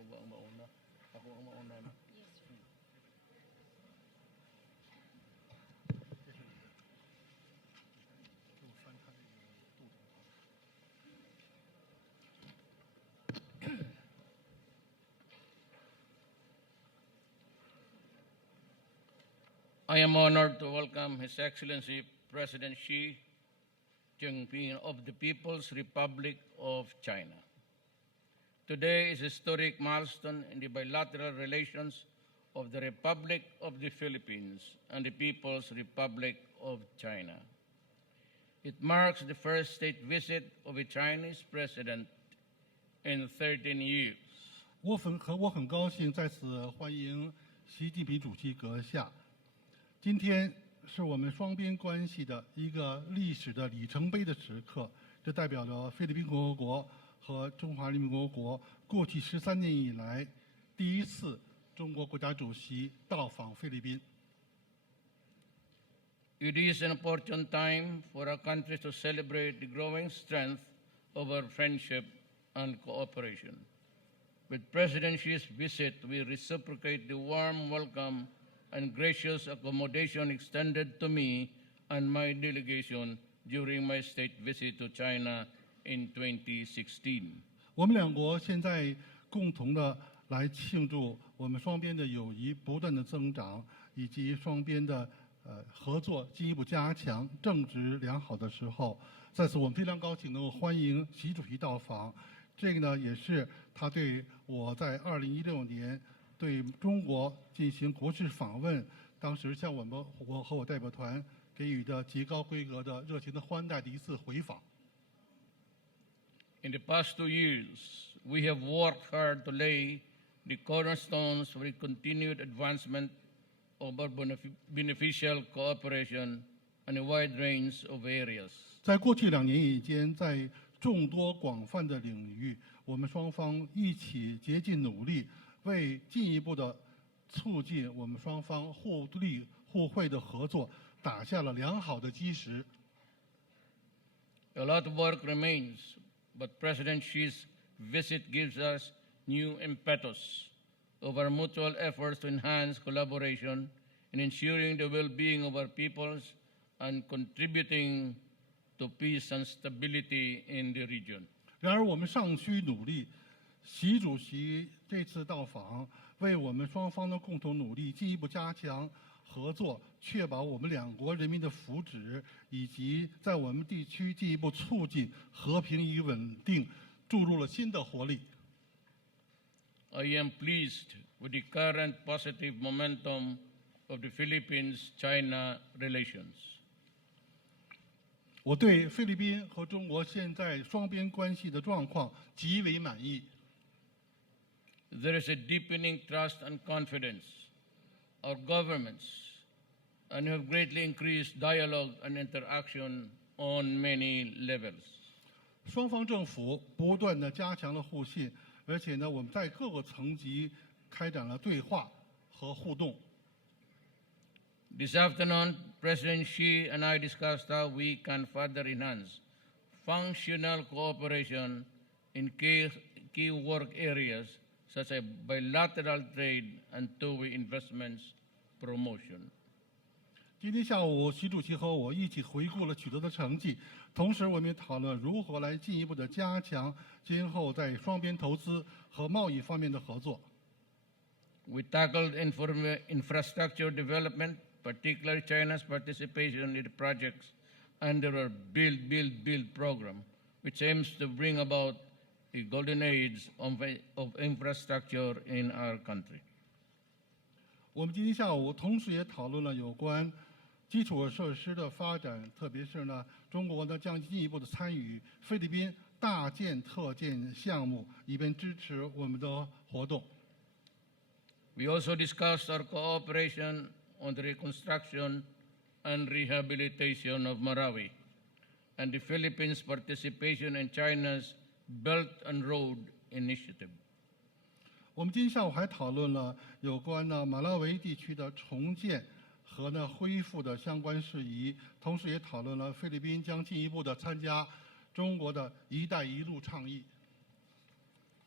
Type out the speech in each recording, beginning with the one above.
Ako ba ang mauna? Ako ang mauna. Yes, sir. I am honored to welcome His Excellency President Xi Jinping of the People's Republic of China. Today is a historic milestone in the bilateral relations of the Republic of the Philippines and the People's Republic of China. It marks the first state visit of a Chinese president in 13 years. 我很高兴在此欢迎习近平主席阁下。今天是我们双边关系的一个历史的里程碑的时刻，这代表着菲律宾共和国和中华人民共和国过去13年以来第一次中国国家主席到访菲律宾。It is an opportune time for our countries to celebrate the growing strength of our friendship and cooperation. With President Xi's visit, we reciprocate the warm welcome and gracious accommodation extended to me and my delegation during my state visit to China in 2016. 我们两国现在共同的来庆祝我们双边的友谊不断的增长，以及双边的合作进一步加强，正值良好的时候。在此，我们非常高兴能够欢迎习主席到访。这个呢，也是他对我在2016年对中国进行国事访问，当时向我和我代表团给予的极高规格的热情的欢待的一次回访。In the past 2 years, we have worked hard to lay the cornerstones for the continued advancement of our beneficial cooperation in a wide range of areas. 在过去2年间，在众多广泛的领域，我们双方一起竭尽努力，为进一步的促进我们双方互利互惠的合作打下了良好的基石。A lot of work remains, but President Xi's visit gives us new impetus of our mutual efforts to enhance collaboration in ensuring the well-being of our peoples and contributing to peace and stability in the region. 然而，我们尚需努力。习主席这次到访，为我们双方的共同努力进一步加强合作，确保我们两国人民的福祉，以及在我们地区进一步促进和平与稳定，注入了新的活力。I am pleased with the current positive momentum of the Philippines-China relations. 我对菲律宾和中国现在双边关系的状况极为满意。There is a deepening trust and confidence. Our governments and have greatly increased dialogue and interaction on many levels. 双方政府不断地加强了互信，而且呢，我们在各个层级开展了对话和互动。This afternoon, President Xi and I discussed how we can further enhance functional cooperation in key work areas such as bilateral trade and two-way investments promotion. 今天下午，习主席和我一起回顾了取得的成绩，同时我们也讨论如何来进一步的加强今后在双边投资和贸易方面的合作。We tackled infrastructure development, particularly China's participation in the projects under our Build program, which aims to bring about a golden age of infrastructure in our country. 我们今天下午同时也讨论了有关基础设施的发展，特别是呢，中国呢将进一步的参与菲律宾大建特建项目，以便支持我们的活动。We also discussed our cooperation on the reconstruction and rehabilitation of Marawi and the Philippines' participation in China's Belt and Road Initiative. 我们今天下午还讨论了有关呢马拉维地区的重建和呢恢复的相关事宜，同时也讨论了菲律宾将进一步的参加中国的一带一路倡议。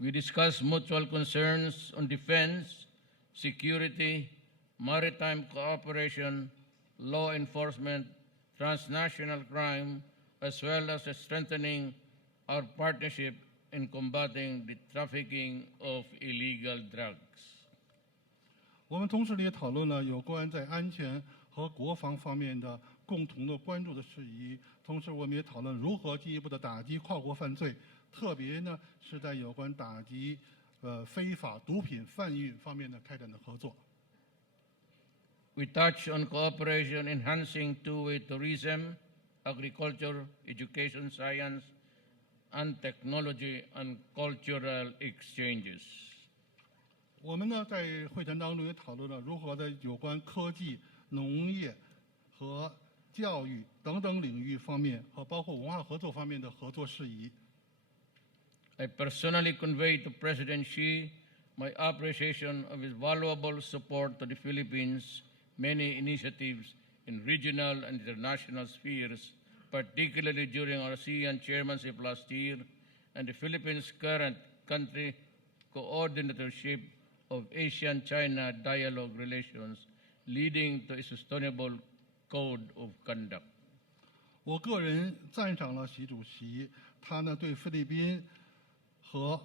We discussed mutual concerns on defense, security, maritime cooperation, law enforcement, transnational crime, as well as strengthening our partnership in combating the trafficking of illegal drugs. 我们同时也讨论了有关在安全和国防方面的共同的关注的事宜，同时我们也讨论如何进一步的打击跨国犯罪，特别呢是在有关打击非法毒品贩运方面的开展的合作。We touch on cooperation enhancing two-way tourism, agriculture, education, science, and technology and cultural exchanges. 我们呢在会谈当中也讨论了如何在有关科技、农业和教育等等领域方面和包括文化合作方面的合作事宜。I personally conveyed to President Xi my appreciation of his valuable support to the Philippines' many initiatives in regional and international spheres, particularly during our ASEAN chairmanship last year and the Philippines' current country coordinatorship of Asian-China dialogue relations, leading to a sustainable code of conduct. 我个人赞赏了习主席，他呢对菲律宾和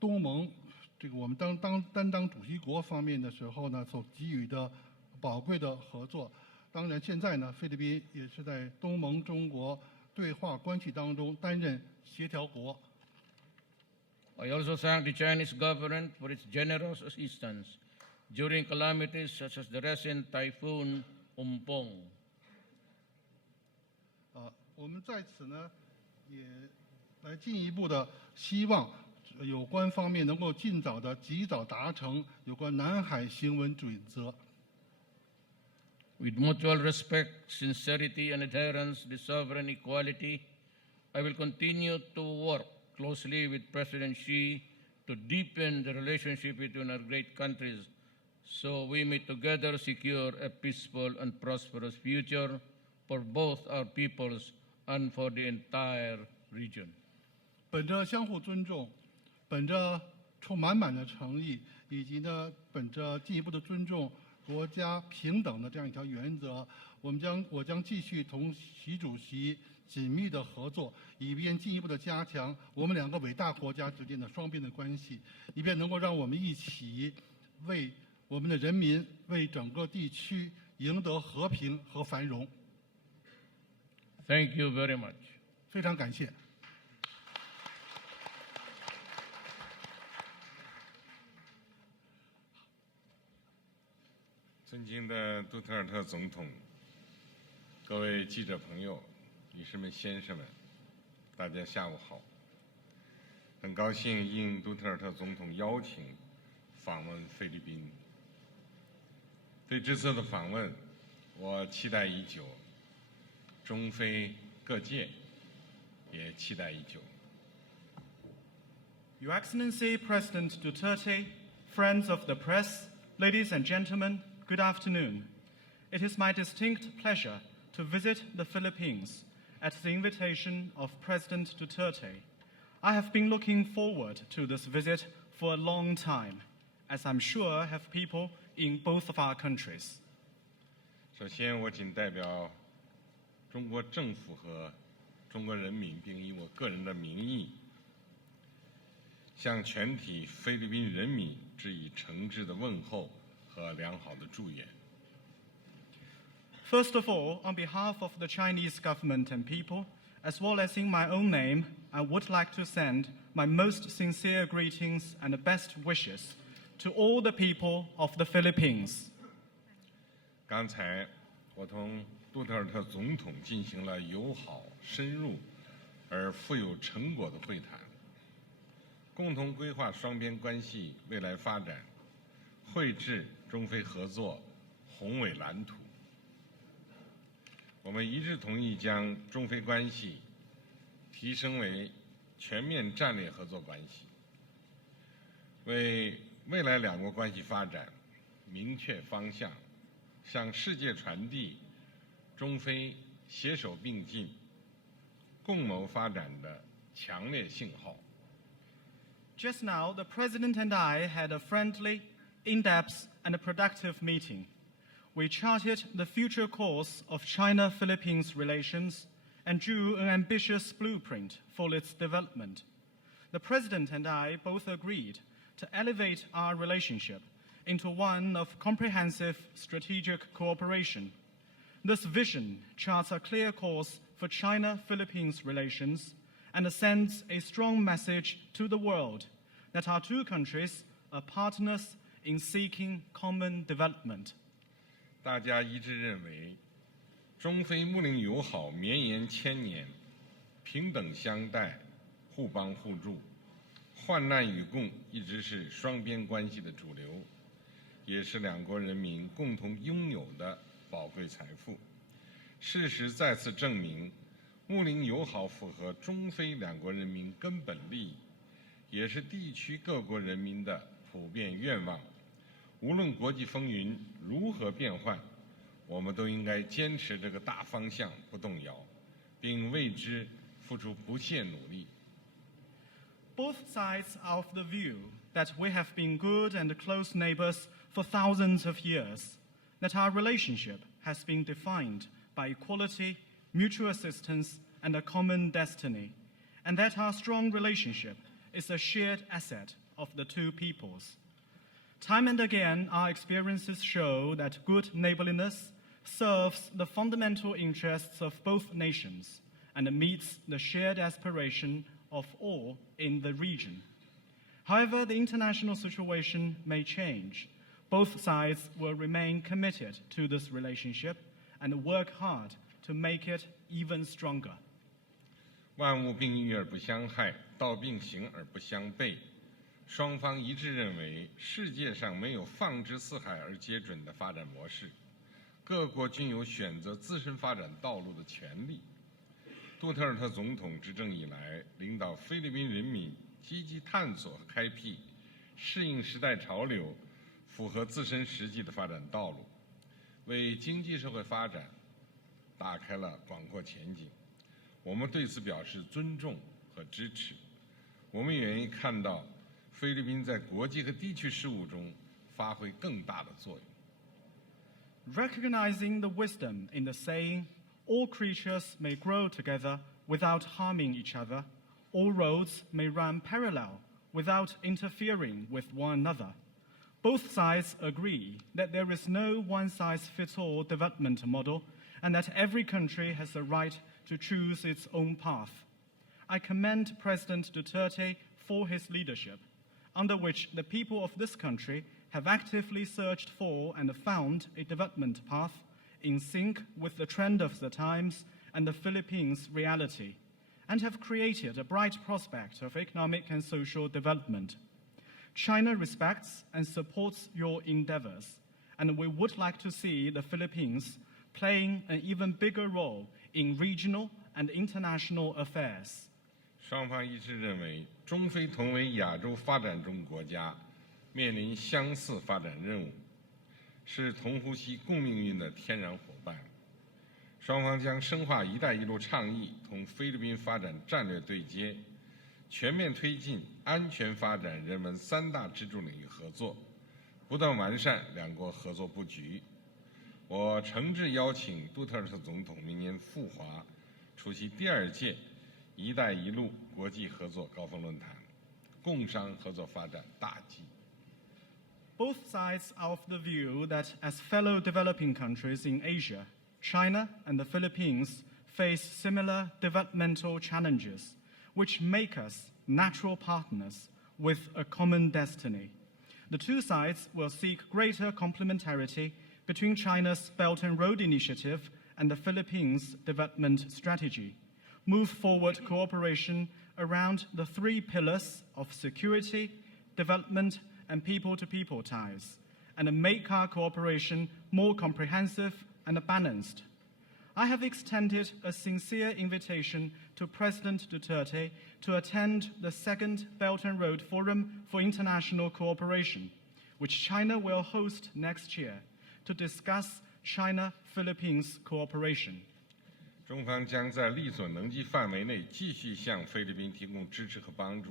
东盟这个我们担当主席国方面的时候呢所给予的宝贵的合作。当然，现在呢，菲律宾也是在东盟中国对话关系当中担任协调国。I also thank the Chinese government for its generous assistance during calamities such as the recent typhoon Umpong. 我们在此呢，也来进一步的希望有关方面能够尽早的及早达成有关南海行为准则。With mutual respect, sincerity, and adherence to sovereign equality, I will continue to work closely with President Xi to deepen the relationship between our great countries so we may together secure a peaceful and prosperous future for both our peoples and for the entire region. 本着相互尊重，本着充满的诚意，以及呢本着进一步的尊重国家平等的这样一条原则，我将继续同习主席紧密的合作，以便进一步的加强我们两个伟大国家之间的双边的关系，以便能够让我们一起为我们的人民、为整个地区赢得和平和繁荣。Thank you very much. 非常感谢。尊敬的杜特尔特总统，各位记者朋友、女士们、先生们，大家下午好。很高兴应杜特尔特总统邀请访问菲律宾。对这次的访问，我期待已久，中菲各界也期待已久。Your Excellency President Duterte, friends of the press, ladies and gentlemen, good afternoon. It is my distinct pleasure to visit the Philippines at the invitation of President Duterte. I have been looking forward to this visit for a long time, as I'm sure have people in both of our countries. 首先，我仅代表中国政府和中国人民，并以我个人的名义，向全体菲律宾人民致以诚挚的问候和良好的祝愿。First of all, on behalf of the Chinese government and people, as well as in my own name, I would like to send my most sincere greetings and best wishes to all the people of the Philippines. 刚才我同杜特尔特总统进行了友好、深入而富有成果的会谈，共同规划双边关系未来发展，绘制中菲合作宏伟蓝图。我们一致同意将中菲关系提升为全面战略合作关系，为未来两国关系发展明确方向，向世界传递中菲携手并进、共谋发展的强烈信号。Just now, the President and I had a friendly, in-depth, and a productive meeting. We charted the future course of China-Philippines relations and drew an ambitious blueprint for its development. The President and I both agreed to elevate our relationship into one of comprehensive strategic cooperation. This vision charts a clear course for China-Philippines relations and sends a strong message to the world that our two countries are partners in seeking common development. 大家一致认为，中非睦邻友好绵延千年，平等相待，互帮互助，患难与共一直是双边关系的主流，也是两国人民共同拥有的宝贵财富。事实再次证明，睦邻友好符合中非两国人民根本利益，也是地区各国人民的普遍愿望。无论国际风云如何变幻，我们都应该坚持这个大方向不动摇，并为之付出不懈努力。Both sides are of the view that we have been good and close neighbors for thousands of years, that our relationship has been defined by equality, mutual assistance, and a common destiny, and that our strong relationship is a shared asset of the two peoples. Time and again, our experiences show that good neighborliness serves the fundamental interests of both nations and meets the shared aspiration of all in the region. However, the international situation may change. Both sides will remain committed to this relationship and work hard to make it even stronger. 万物并育而不相害，道并行而不相悖。双方一致认为，世界上没有放之四海而皆准的发展模式，各国均有选择自身发展道路的权利。杜特尔特总统执政以来，领导菲律宾人民积极探索和开辟适应时代潮流、符合自身实际的发展道路，为经济社会发展打开了广阔前景。我们对此表示尊重和支持。我们也愿意看到菲律宾在国际和地区事务中发挥更大的作用。Recognizing the wisdom in the saying, all creatures may grow together without harming each other, all roads may run parallel without interfering with one another. Both sides agree that there is no one-size-fits-all development model and that every country has the right to choose its own path. I commend President Duterte for his leadership, under which the people of this country have actively searched for and found a development path in sync with the trend of the times and the Philippines' reality, and have created a bright prospect of economic and social development. China respects and supports your endeavors, and we would like to see the Philippines playing an even bigger role in regional and international affairs. 双方一致认为，中非同为亚洲发展中国家，面临相似发展任务，是同呼吸共命运的天然伙伴。双方将深化“一带一路”倡议同菲律宾发展战略对接，全面推进安全发展人文三大支柱领域合作，不断完善两国合作布局。我诚挚邀请杜特尔特总统明年赴华出席第2届“一带一路”国际合作高峰论坛，共商合作发展大计。Both sides are of the view that as fellow developing countries in Asia, China and the Philippines face similar developmental challenges, which make us natural partners with a common destiny. The two sides will seek greater complementarity between China's Belt and Road Initiative and the Philippines' development strategy, move forward cooperation around the 3 pillars of security, development, and people-to-people ties, and make our cooperation more comprehensive and balanced. I have extended a sincere invitation to President Duterte to attend the 2nd Belt and Road Forum for International Cooperation, which China will host next year, to discuss China-Philippines cooperation. 中方将在力所能及范围内继续向菲律宾提供支持和帮助，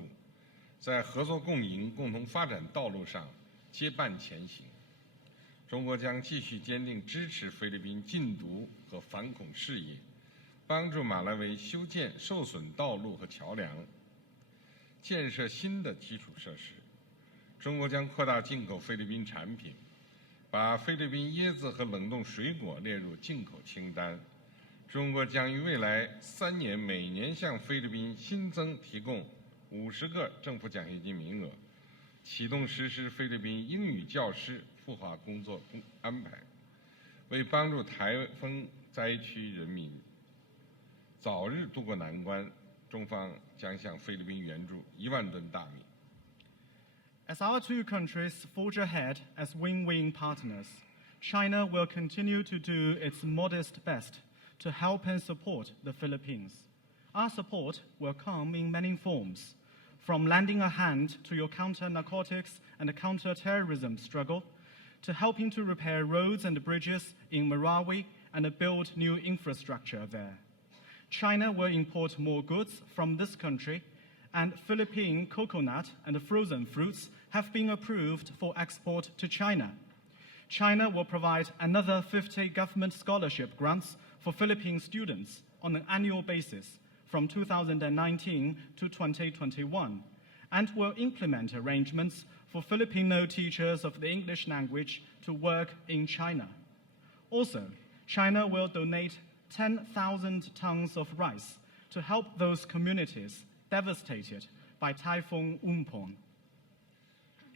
在合作共赢、共同发展道路上结伴前行。中国将继续坚定支持菲律宾禁毒和反恐事业，帮助马拉维修建受损道路和桥梁，建设新的基础设施。中国将扩大进口菲律宾产品，把菲律宾椰子和冷冻水果列入进口清单。中国将于未来3年每年向菲律宾新增提供50个政府奖学金名额，启动实施菲律宾英语教师孵化工作安排，为帮助台风灾区人民早日渡过难关，中方将向菲律宾援助1万吨大米。As our two countries forge ahead as win-win partners, China will continue to do its modest best to help and support the Philippines. Our support will come in many forms, from lending a hand to your counter-narcotics and counter-terrorism struggle, to helping to repair roads and bridges in Marawi and build new infrastructure there. China will import more goods from this country, and Philippine coconut and frozen fruits have been approved for export to China. China will provide another 50 government scholarship grants for Philippine students on an annual basis from 2019 to 2021, and will implement arrangements for Filipino teachers of the English language to work in China. Also, China will donate 10,000 tons of rice to help those communities devastated by Typhoon Umpon.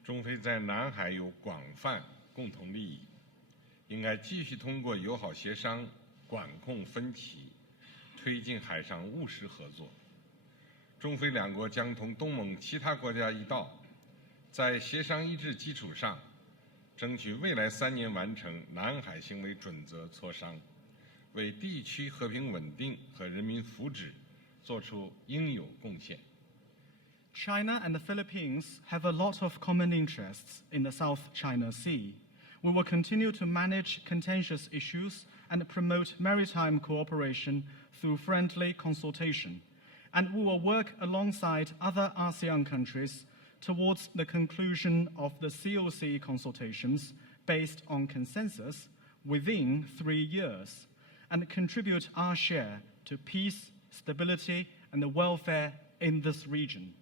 中菲在南海有广泛共同利益，应该继续通过友好协商管控分歧，推进海上务实合作。中菲两国将同东盟其他国家一道，在协商一致基础上，争取未来3年完成南海行为准则磋商，为地区和平稳定和人民福祉做出应有贡献。China and the Philippines have a lot of common interests in the South China Sea. We will continue to manage contentious issues and promote maritime cooperation through friendly consultation. And we will work alongside other ASEAN countries towards the conclusion of the COC consultations based on consensus within 3 years, and contribute our share to peace, stability, and welfare in this region.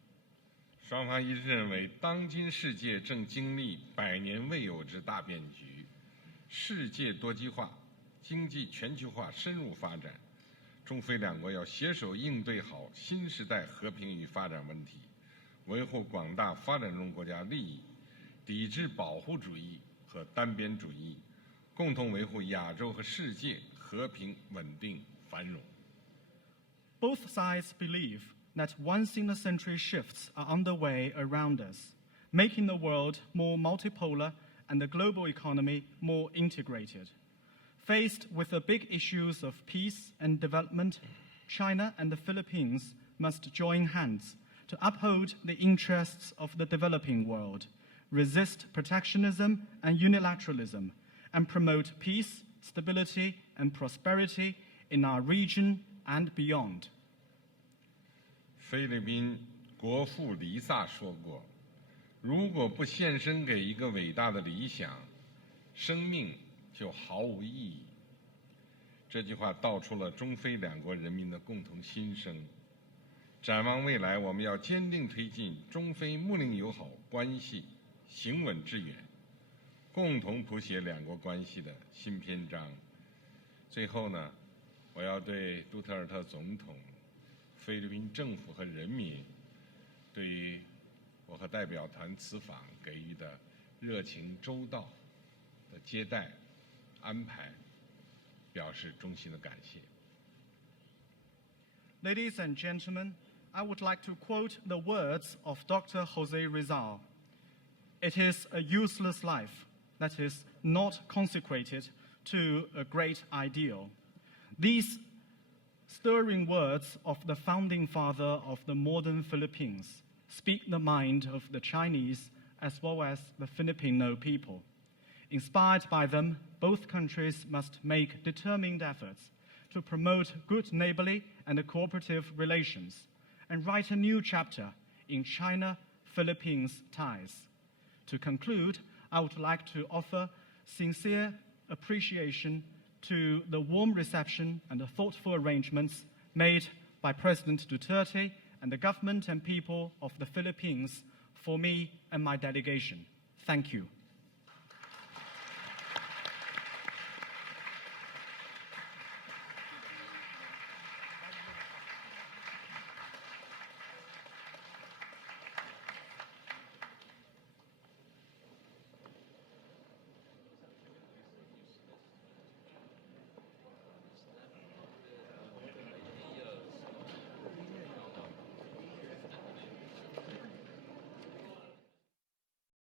双方一致认为，当今世界正经历100年未有之大变局，世界多极化、经济全球化深入发展，中菲两国要携手应对好新时代和平与发展问题，维护广大发展中国家利益，抵制保护主义和单边主义，共同维护亚洲和世界和平、稳定、繁荣。Both sides believe that once-in-a-century shifts are underway around us, making the world more multipolar and the global economy more integrated. Faced with the big issues of peace and development, China and the Philippines must join hands to uphold the interests of the developing world, resist protectionism and unilateralism, and promote peace, stability, and prosperity in our region and beyond. 菲律宾国父黎萨说过：“如果不献身给一个伟大的理想，生命就毫无意义。”这句话道出了中菲两国人民的共同心声。展望未来，我们要坚定推进中菲睦邻友好关系行稳致远，共同谱写两国关系的新篇章。最后呢，我要对杜特尔特总统、菲律宾政府和人民对于我和代表团此访给予的热情周到的接待安排表示衷心的感谢。Ladies and gentlemen, I would like to quote the words of Dr. Jose Rizal. It is a useless life that is not consecrated to a great ideal. These stirring words of the founding father of the modern Philippines speak the mind of the Chinese as well as the Filipino people. Inspired by them, both countries must make determined efforts to promote good neighborly and cooperative relations and write a new chapter in China, Philippines ties. To conclude, I would like to offer sincere appreciation to the warm reception and the thoughtful arrangements made by President Duterte and the government and people of the Philippines for me and my delegation. Thank you.